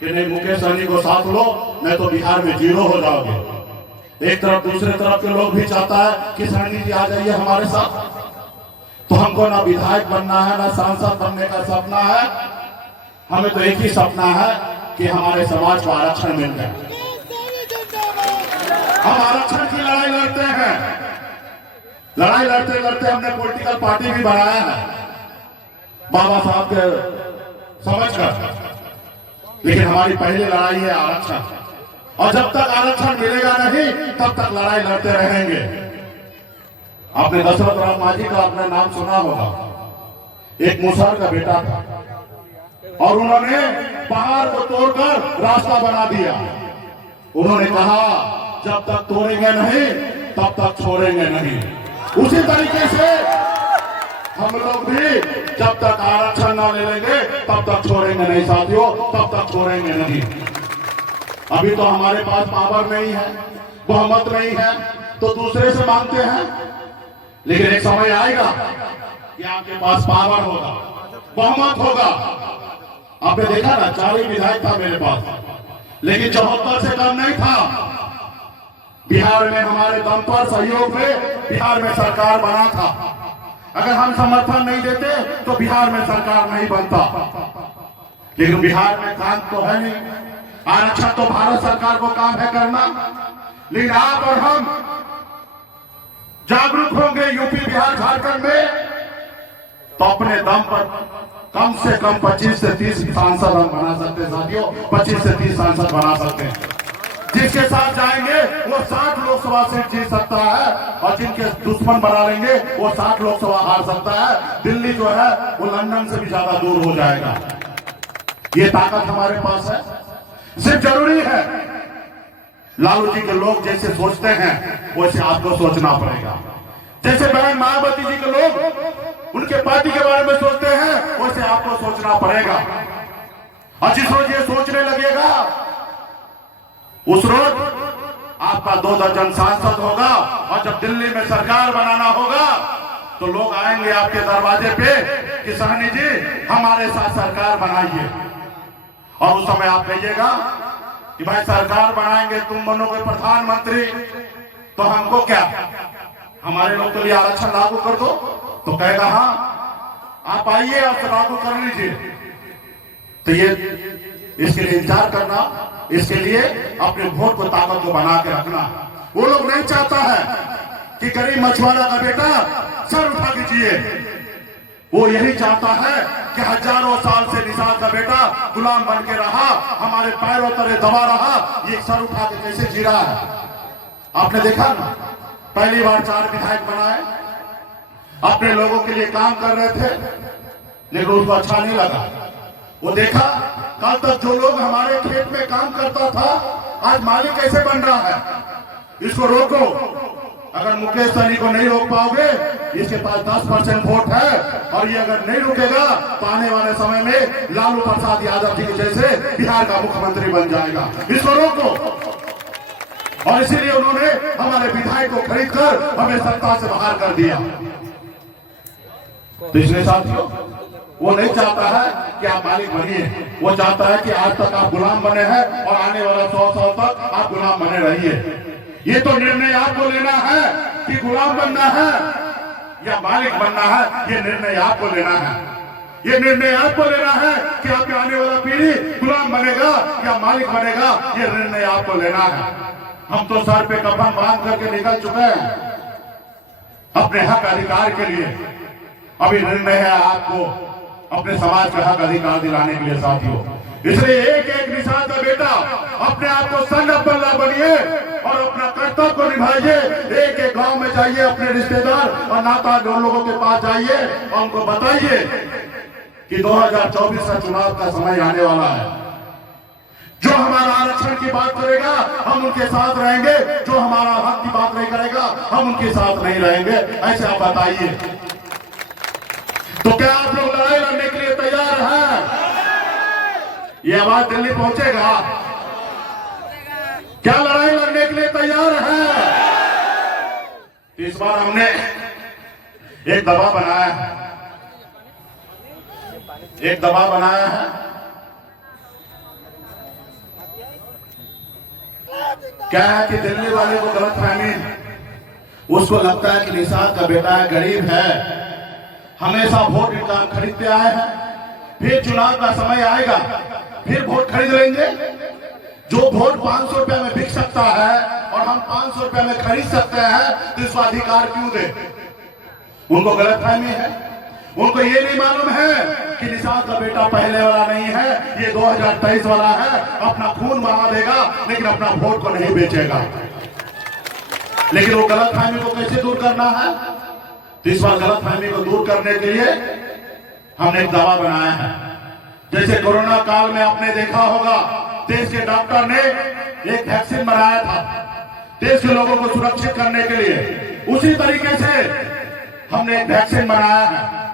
कि नहीं मुकेश सहनी को साथ लो, नहीं तो बिहार में जीरो हो जाओगे। एक तरफ दूसरे तरफ के लोग भी चाहता है कि सहनी जी आ जाइए हमारे साथ। तो हमको ना विधायक बनना है ना सांसद बनने का सपना है, हमें तो एक ही सपना है कि हमारे समाज को आरक्षण मिल जाए। हम आरक्षण की लड़ाई लड़ते हैं, लड़ाई लड़ते लड़ते हमने पॉलिटिकल पार्टी भी बनाया है बाबा साहब के समझकर, लेकिन हमारी पहली लड़ाई है आरक्षण, और जब तक आरक्षण मिलेगा नहीं तब तक लड़ाई लड़ते रहेंगे। आपने दशरथ राम मांझी का अपना नाम सुना होगा, एक मुसहर का बेटा था और उन्होंने पहाड़ को तोड़कर रास्ता बना दिया। उन्होंने कहा जब तक तोड़ेंगे नहीं तब तक छोड़ेंगे नहीं। उसी तरीके से हम लोग भी जब तक आरक्षण ना ले लेंगे तब तक छोड़ेंगे नहीं साथियों, तब तक छोड़ेंगे नहीं। अभी तो हमारे पास पावर नहीं है, बहुमत नहीं है, तो दूसरे से मांगते हैं, लेकिन एक समय आएगा कि आपके पास पावर होगा, बहुमत होगा। आपने देखा ना 40 विधायक था मेरे पास, लेकिन 74 से कम नहीं था। बिहार में हमारे दम पर सहयोग में बिहार में सरकार बना था। अगर हम समर्थन नहीं देते तो बिहार में सरकार नहीं बनता, लेकिन बिहार में काम तो है नहीं। आरक्षण तो भारत सरकार को काम है करना, लेकिन आप और हम जागरूक होंगे यूपी बिहार झारखंड में तो अपने दम पर कम से कम 25 से 30 सांसद हम बना सकते हैं साथियों, 25 से 30 सांसद बना सकते हैं। जिसके साथ जाएंगे वो 60 लोकसभा सीट जीत सकता है, और जिनके दुश्मन बना लेंगे वो 60 लोकसभा हार सकता है। दिल्ली जो है वो लंदन से भी ज्यादा दूर हो जाएगा। ये ताकत हमारे पास है, सिर्फ जरूरी है लालू जी के लोग जैसे सोचते हैं वैसे आपको सोचना पड़ेगा। जैसे बहन मायावती जी के लोग उनके पार्टी के बारे में सोचते हैं वैसे आपको सोचना पड़ेगा। और जिस रोज ये सोचने लगेगा उस रोज आपका 2 दर्जन सांसद होगा, और जब दिल्ली में सरकार बनाना होगा तो लोग आएंगे आपके दरवाजे पे कि सहनी जी हमारे साथ सरकार बनाइए। और उस समय आप कहिएगा कि भाई सरकार बनाएंगे, तुम बनोगे प्रधानमंत्री, तो हमको क्या, हमारे लोग के लिए आरक्षण लागू कर दो। तो कहेगा हाँ आप आइए और लागू कर लीजिए। तो ये इसके लिए इंतजार करना, इसके लिए अपने वोट को ताकत को बना के रखना। वो लोग नहीं चाहता है कि गरीब मछुआरा का बेटा सर उठा दीजिए, वो यही चाहता है कि हजारों साल से निषाद का बेटा गुलाम बन के रहा, हमारे पैरों तले दबा रहा, ये सर उठा के कैसे जी रहा है। आपने देखा ना, पहली बार 4 विधायक बनाए, अपने लोगों के लिए काम कर रहे थे, लेकिन उसको अच्छा नहीं लगा। वो देखा कल तक जो लोग हमारे खेत में काम करता था आज मालिक कैसे बन रहा है, इसको रोको। अगर मुकेश सहनी को नहीं रोक पाओगे, इसके पास 10% वोट है, और ये अगर नहीं रुकेगा तो आने वाले समय में लालू प्रसाद यादव जी के जैसे बिहार का मुख्यमंत्री बन जाएगा। इसको रोको। और इसीलिए उन्होंने हमारे विधायक को खरीद कर हमें सत्ता से बाहर कर दिया। तो इसलिए साथियों वो नहीं चाहता है कि आप मालिक बनिए, वो चाहता है कि आज तक आप गुलाम बने हैं और आने वाला 100 साल तक आप गुलाम बने रहिए। ये तो निर्णय आपको लेना है कि गुलाम बनना है या मालिक बनना है, ये निर्णय आपको लेना है। ये निर्णय आपको लेना है कि आपके आने वाला पीढ़ी गुलाम बनेगा या मालिक बनेगा, ये निर्णय आपको लेना है। हम तो सर पे कफन बांध करके निकल चुके हैं अपने हक अधिकार के लिए। अभी निर्णय है आपको अपने समाज का हक अधिकार दिलाने के लिए साथियों। इसलिए एक एक निषाद का बेटा अपने आप को संघ बल्ला बनिए और अपना कर्तव्य को निभाइए। एक एक गांव में जाइए, अपने रिश्तेदार और नाता लोगों के पास जाइए और उनको बताइए कि 2024 का चुनाव का समय आने वाला है। जो हमारा आरक्षण की बात करेगा हम उनके साथ रहेंगे, जो हमारा हक की बात नहीं करेगा हम उनके साथ नहीं रहेंगे। ऐसे आप बताइए। तो क्या आप लोग लड़ाई लड़ने के लिए तैयार हैं? ये आवाज दिल्ली पहुंचेगा? क्या लड़ाई लड़ने के लिए तैयार हैं? इस बार हमने एक दबाव बनाया है, क्या है कि दिल्ली वाले को गलत फहमी, उसको लगता है कि निषाद का बेटा है, गरीब है, हमेशा वोट इनका खरीदते आए हैं, फिर चुनाव का समय आएगा फिर वोट खरीद लेंगे। जो वोट 500 रुपए में बिक सकता है और हम 500 रुपए में खरीद सकते हैं, तो इसका अधिकार क्यों दे? उनको गलत फहमी है। उनको ये नहीं मालूम है कि निषाद का बेटा पहले वाला नहीं है, ये 2023 वाला है। अपना खून बहा देगा लेकिन अपना वोट को नहीं बेचेगा। लेकिन वो गलत फहमी को कैसे दूर करना है? तो इस बार गलत फहमी को दूर करने के लिए हमने एक दवा बनाया है। जैसे कोरोना काल में आपने देखा होगा, देश के डॉक्टर ने एक वैक्सीन बनाया था देश के लोगों को सुरक्षित करने के लिए, उसी तरीके से हमने एक वैक्सीन बनाया है।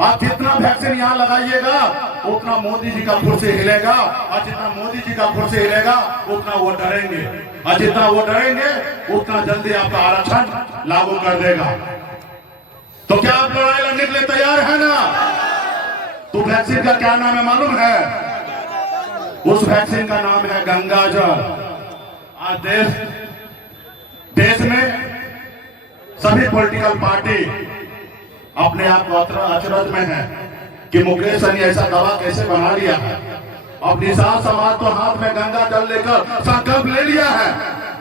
आप जितना वैक्सीन यहाँ लगाइएगा उतना मोदी जी का कुर्सी हिलेगा, और जितना मोदी जी का कुर्सी हिलेगा उतना वो डरेंगे, और जितना वो डरेंगे उतना जल्दी आपका आरक्षण लागू कर देगा। तो क्या आप लड़ाई लड़ने के लिए तैयार है ना? तो वैक्सीन का क्या नाम है मालूम है? उस वैक्सीन का नाम है गंगा जल। आज देश में सभी पॉलिटिकल पार्टी अपने आप को अचरज में है कि मुकेश सहनी ऐसा दवा कैसे बना लिया है। अब निषाद समाज तो हाथ में गंगा जल लेकर संकल्प ले लिया है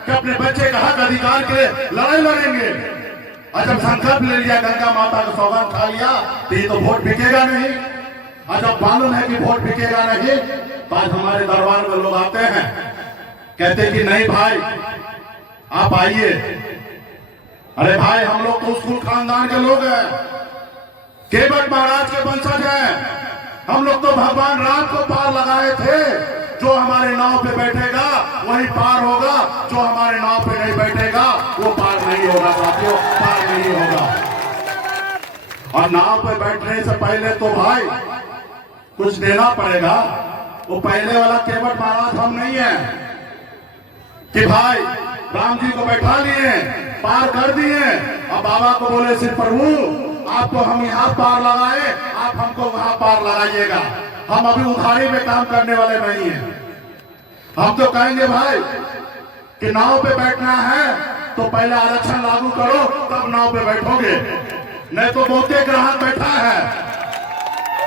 कि अपने बच्चे का हक अधिकार के लिए लड़ाई लड़ेंगे। और जब संकल्प ले लिया, गंगा माता का सौगात खा लिया, तो ये तो वोट बिकेगा नहीं। और जब मालूम है कि वोट बिकेगा नहीं, तो आज हमारे दरबार में लोग आते हैं, कहते कि नहीं भाई आप आइए। अरे भाई हम लोग तो स्कूल खानदान के लोग हैं, केवट महाराज के वंशज हैं। हम लोग तो भगवान राम को पार लगाए थे। जो हमारे नाव पे बैठेगा वही पार होगा, जो हमारे नाव पे नहीं बैठेगा वो पार नहीं होगा। साथियों, पार नहीं होगा। और नाव पे बैठने से पहले तो भाई कुछ देना पड़ेगा। वो पहले वाला केवट महाराज हम नहीं है कि भाई राम जी को बैठा लिए, पार कर दिए, और बाबा को बोले सिर्फ प्रभु आपको हम यहाँ पार लगाए, आप हमको वहां पार लगाइएगा। हम अभी उधारी में काम करने वाले नहीं हैं। हम तो कहेंगे भाई कि नाव पे बैठना है तो पहले आरक्षण लागू करो, तब नाव पे बैठोगे। नहीं तो बहुते ग्राहक बैठा है,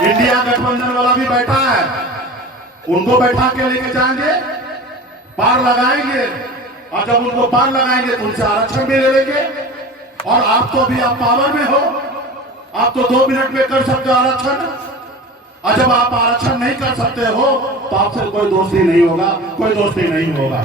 इंडिया गठबंधन वाला भी बैठा है, उनको बैठा के लेके जाएंगे, पार लगाएंगे, और जब उनको पार लगाएंगे तो उनसे आरक्षण भी ले लेंगे। और आप तो भी आप पावर में हो, आप तो 2 मिनट में कर सकते हो आरक्षण। और जब आप आरक्षण नहीं कर सकते हो तो आपसे कोई दोस्ती नहीं होगा, कोई दोस्ती नहीं होगा।